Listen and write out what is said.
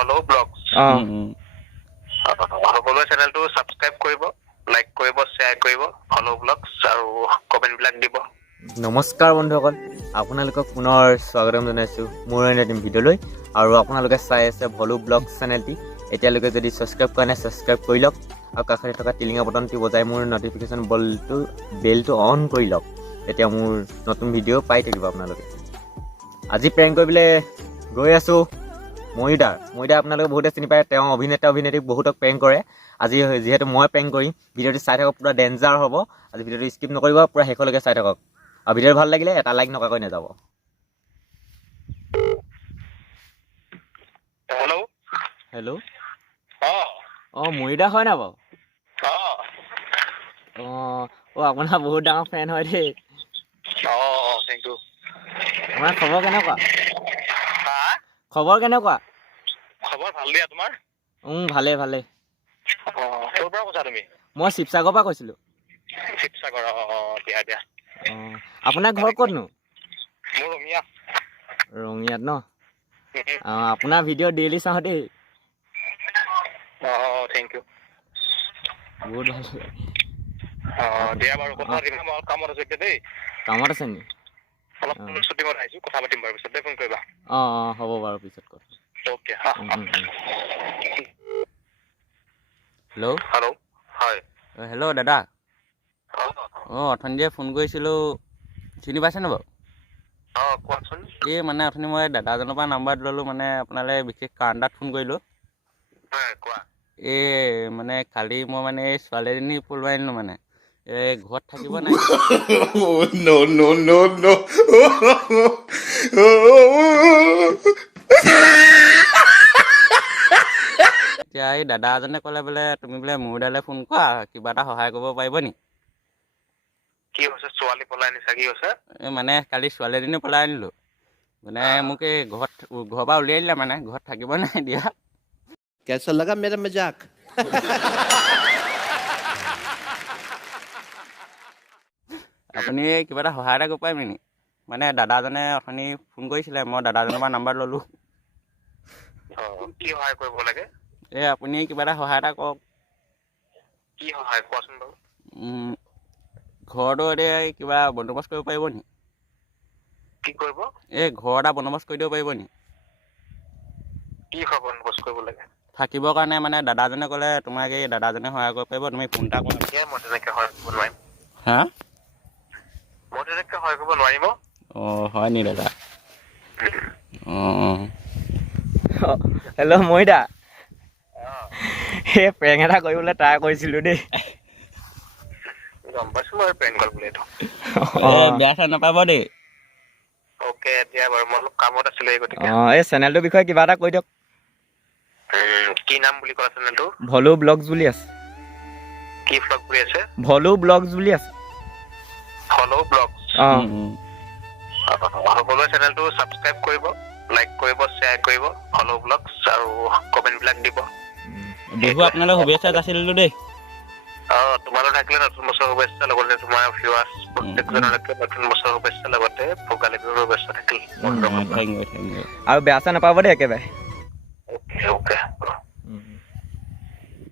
ফলো blogs সকলোৱে চেনেলটো subscribe কৰিব, লাইক কৰিব, শ্বেয়াৰ কৰিব, ফলো ব্লগছ আৰু কমেন্ট বিলাক দিব। নমস্কাৰ বন্ধুসকল, আপোনালোকক পুনৰ স্বাগতম জনাইছোঁ মোৰ এটি ভিডিঅ'লৈ। আৰু আপোনালোকে চাই আছে ভলু ব্লগ চেনেলটি। এতিয়ালৈকে যদি ছাবস্ক্ৰাইব কৰা নাই ছাবস্ক্ৰাইব কৰি লওক আৰু কাষতে থকা টিলিঙা বটনটি বজাই মোৰ নটিফিকেশ্যন বেলটো অন কৰি লওক। এতিয়া মোৰ নতুন ভিডিঅ' পাই থাকিব আপোনালোকে। আজি প্ৰেংক কৰিবলৈ গৈ আছোঁ ময়ূদা আপোনালোকে বহুতে চিনি পায়। তেওঁ অভিনেত্ৰীক বহুতক প্ৰেংক কৰে। আজি যিহেতু মই প্ৰেংক কৰিম, ভিডিঅ'টো চাই থাকক, পূৰা ডেঞ্জাৰ হ'ব। আজি ভিডিঅ'টো স্কিপ নকৰিব, পূৰা শেষলৈকে চাই থাকক। আৰু ভিডিঅ' ভাল লাগিলে এটা লাইক নকৰাকৈ নাযাব। হেল্ল' ময়ূদা হয় না বাৰু? আপোনাৰ বহুত ডাঙৰ ফেন হয় দেই। Thank you. আপোনাৰ খবৰ কেনেকুৱা? খবৰ ভাল দিয়া, তোমাৰ? ভালে। ক'ৰ পৰা কৈছা তুমি? মই শিৱসাগৰৰ পৰা কৈছিলোঁ। শিৱসাগৰ? দিয়া। আপোনাৰ ঘৰ ক'তনো? মোৰ ৰঙিয়াত ন? আপোনাৰ ভিডিঅ' ডেইলি চাওঁ দেই। Thank you. বহুত ভাল দিয়া বাৰু, কথা পাতিম। মই কামত আছো এতিয়া দেই। কামত আছে নি? অলপ শ্বুটিঙত আহিছো, কথা পাতিম বাৰু পিছত ফোন কৰিবা। হ'ব বাৰু, পিছত কথা। অ'কে। হেল্ল' হয়। হেল্ল' দাদা। অথনি ফোন কৰিছিলোঁ, চিনি পাইছেনে বাৰু? কোৱাচোন। এই মানে অথনি মই দাদাজনৰ পৰা নাম্বাৰ ল'লোঁ, মানে আপোনালৈ বিশেষ কাৰণ এটাত ফোন কৰিলোঁ। কোৱা। মানে কালি মই মানে এই ছোৱালী এজনী পলোৱাই আনিলোঁ। মানে ঘৰত থাকিব নাই? No. এতিয়া এই দাদা এজনে ক'লে বোলে তুমি বোলে ময়ূদালৈ ফোন কৰা, কিবা এটা সহায় কৰিব পাৰিব নি? কি হৈছে? ছোৱালী পলাই আনিছা? কি হৈছে? মানে কালি ছোৱালী এজনী পলাই আনিলোঁ। মানে মোক এই ঘৰৰ পৰা উলিয়াই দিলে, মানে ঘৰত থাকিব নাই দিয়া। कैसा लगा मेरा मजाक? আপুনি কিবা এটা সহায় এটা কৰিব পাৰিব নি? মানে দাদাজনে অথনি ফোন কৰিছিলে, মই দাদাজনৰ পৰা নাম্বাৰ ল'লোঁ। কি সহায় কৰিব লাগে? আপুনি কিবা এটা সহায় এটা কৰক। কি সহায় কোৱাচোন বাৰু? ঘৰটো এতিয়া কিবা বন্দোবস্ত কৰিব পাৰিব নি? কি কৰিব? ঘৰ এটা বন্দোবস্ত কৰি দিব পাৰিব নি? কি বন্দোবস্ত কৰিব লাগে? থাকিবৰ কাৰণে মানে দাদাজনে ক'লে তোমাক এই দাদাজনে সহায় কৰিব পাৰিব, তুমি ফোন এটা কৰা। মই তেনেকৈ সহায় কৰিব নোৱাৰিম। মই তেনেকৈ সহায় কৰিব নোৱাৰিম। হয় নি দাদা? হেল্ল' ময়ূদা, এই প্ৰেংক এটা কৰিবলৈ ট্ৰাই কৰিছিলোঁ দেই। গম পাইছোঁ মই প্ৰেংক কল বুলি এইটো। বেয়া চেয়া নাপাব দেই। অ'কে, দিয়া বাৰু, মই অলপ কামত আছিলোঁ গতিকে। এই চেনেলটোৰ বিষয়ে কিবা এটা কৈ দিয়ক। কি নাম বুলি ক'লা চেনেলটো? ভলু ব্লগছ বুলি আছে। কি ব্লগ বুলি আছে? ভলু ব্লগছ বুলি আছে। ফলো ব্লগছ? সকলোৱে চেনেলটো সাবস্ক্ৰাইব কৰিব, লাইক কৰিব, শ্বেয়াৰ কৰিব, ফলো ব্লগছ আৰু কমেন্ট বিলাক দিব। বিহু আপোনালৈ শুভেচ্ছা যাচিলোঁ দেই। তোমালৈ থাকিলে নতুন বছৰ শুভেচ্ছা, লগতে তোমাৰ ভিউৱাৰ্ছ প্ৰত্যেকজনলৈকে নতুন বছৰ শুভেচ্ছা, লগতে ভোগালী বিহুৰ শুভেচ্ছা থাকিল। আৰু বেয়া চেয়া নাপাব দেই একেবাৰে। অ'কে।